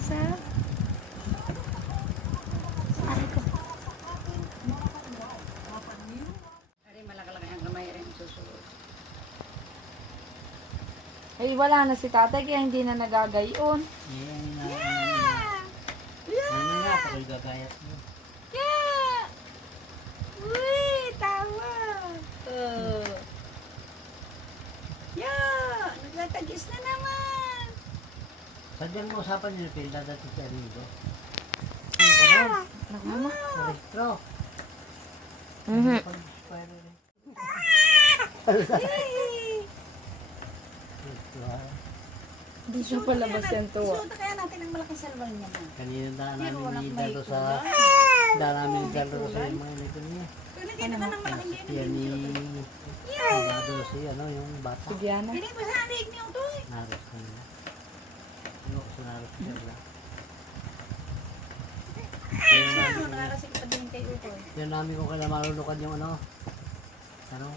sa... Aray ko. Ari malakalaki ang kamay rin susunod. Ay, wala na si tatay kaya hindi na nagagayon. Ano nga, pag gagayat mo. Yeah! Uy, tawa. Yeah! Nagtatagis na naman! Sadyan mo usapan nyo, Phil, dadating si Amigo. Anak mama. Registro. Hindi siya palabas yan to. Isuot kaya natin ang malaking salwal niya na. Kanina daan Pero namin walang ni may Dalo sa... kulay. Daan namin ni Dalo sa yung mga nito niya. Pero nagkita ka ng malaking Yan ni... Dalo si ano, yung bata. Si Diana. Hindi pa sa alig niyo to eh. Naros kanina. Ano ko sa naros siya lang. Ano, nakakasik pa din kay Utoy. Yan namin kung kailan malulukan yung ano. Ano?